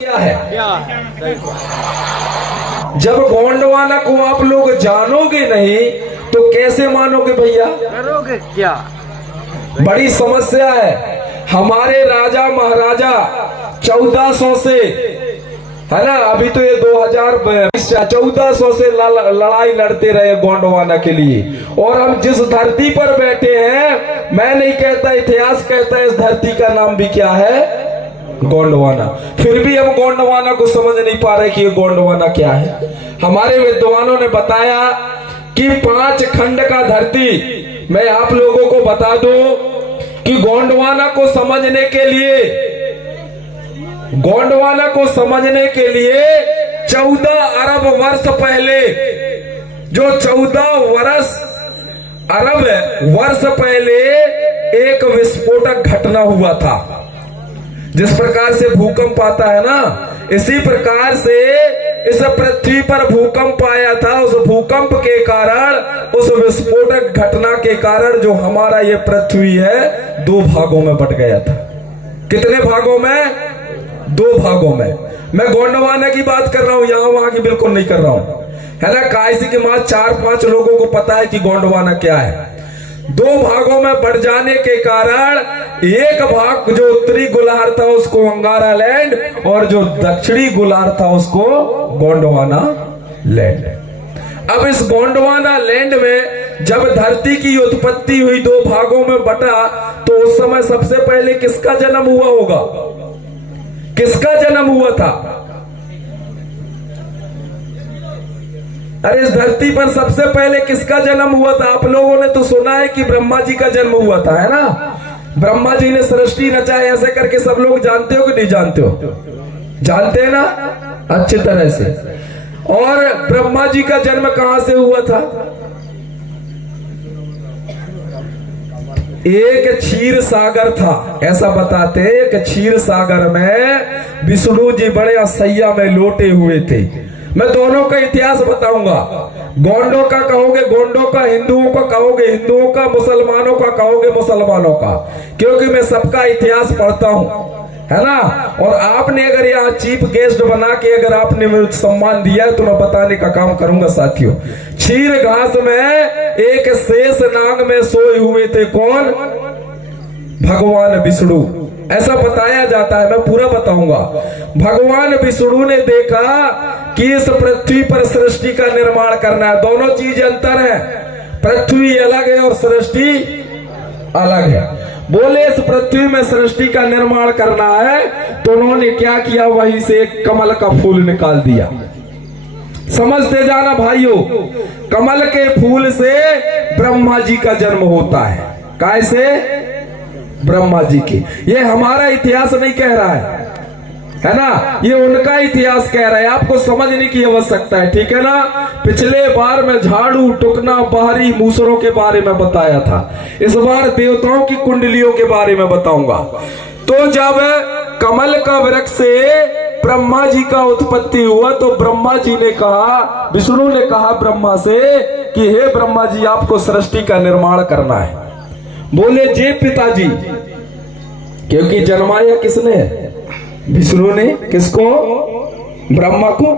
क्या है? जब गोंडवाना को आप लोग जानोगे नहीं तो कैसे मानोगे भैया? करोगे क्या? बड़ी समस्या है। हमारे राजा महाराजा 1400 से, है ना, अभी तो ये 2020 1400 से लड़ाई लड़ते रहे गोंडवाना के लिए। और हम जिस धरती पर बैठे हैं, मैं नहीं कहता, इतिहास कहता है, इस धरती का नाम भी क्या है? गोंडवाना। फिर भी हम गोंडवाना को समझ नहीं पा रहे कि ये गोंडवाना क्या है। हमारे विद्वानों ने बताया कि 5 खंड का धरती। मैं आप लोगों को बता दूं कि गोंडवाना को समझने के लिए 14 अरब वर्ष पहले, जो 14 अरब वर्ष पहले एक विस्फोटक घटना हुआ था। जिस प्रकार से भूकंप आता है ना, इसी प्रकार से इस पृथ्वी पर भूकंप आया था। उस भूकंप के कारण, उस विस्फोटक घटना के कारण जो हमारा ये पृथ्वी है 2 भागों में बट गया था। कितने भागों में? 2 भागों में। मैं गोंडवाना की बात कर रहा हूं, यहां वहां की बिल्कुल नहीं कर रहा हूं, है ना। कायसी के मां 4-5 लोगों को पता है कि गोंडवाना क्या है। 2 भागों में बढ़ जाने के कारण एक भाग जो उत्तरी गोलार्ध था उसको अंगारा लैंड, और जो दक्षिणी गोलार्ध था उसको गोंडवाना लैंड। अब इस गोंडवाना लैंड में जब धरती की उत्पत्ति हुई, 2 भागों में बटा, तो उस समय सबसे पहले किसका जन्म हुआ होगा? किसका जन्म हुआ था? अरे इस धरती पर सबसे पहले किसका जन्म हुआ था? आप लोगों ने तो सुना है कि ब्रह्मा जी का जन्म हुआ था, है ना। ब्रह्मा जी ने सृष्टि रचा है, ऐसे करके सब लोग जानते हो कि नहीं जानते हो? जानते हैं ना अच्छी तरह से। और ब्रह्मा जी का जन्म कहां से हुआ था? एक क्षीर सागर था, ऐसा बताते। एक क्षीर सागर में विष्णु जी बड़े असैया में लोटे हुए थे। मैं दोनों का इतिहास बताऊंगा। गोंडों का कहोगे गोंडों का, हिंदुओं का कहोगे हिंदुओं का, मुसलमानों का कहोगे मुसलमानों का, क्योंकि मैं सबका इतिहास पढ़ता हूं, है ना। और आपने अगर यहाँ चीफ गेस्ट बना के अगर आपने मुझे सम्मान दिया है तो मैं बताने का काम करूंगा साथियों। क्षीर घास में एक शेष नाग में सोए हुए थे। कौन? भगवान विष्णु, ऐसा बताया जाता है। मैं पूरा बताऊंगा। भगवान विष्णु ने देखा कि इस पृथ्वी पर सृष्टि का निर्माण करना है। दोनों चीज अंतर है, पृथ्वी अलग है और सृष्टि अलग है। बोले इस पृथ्वी में सृष्टि का निर्माण करना है, तो उन्होंने क्या किया? वहीं से एक कमल का फूल निकाल दिया। समझते जाना भाइयों, कमल के फूल से ब्रह्मा जी का जन्म होता है। कैसे? ब्रह्मा जी की। ये हमारा इतिहास नहीं कह रहा है ना, ये उनका इतिहास कह रहा है। आपको समझने की आवश्यकता है, ठीक है ना। पिछले बार मैं झाड़ू, टुकना, बाहरी मूसरों के बारे में बताया था। इस बार देवताओं की कुंडलियों के बारे में बताऊंगा। तो जब कमल का वृक्ष से ब्रह्मा जी का उत्पत्ति हुआ, तो ब्रह्मा जी ने कहा, विष्णु ने कहा ब्रह्मा से कि हे ब्रह्मा जी, आपको सृष्टि का निर्माण करना है। बोले जे पिताजी, क्योंकि जन्माया किसने? विष्णु ने। किसको? ब्रह्मा को।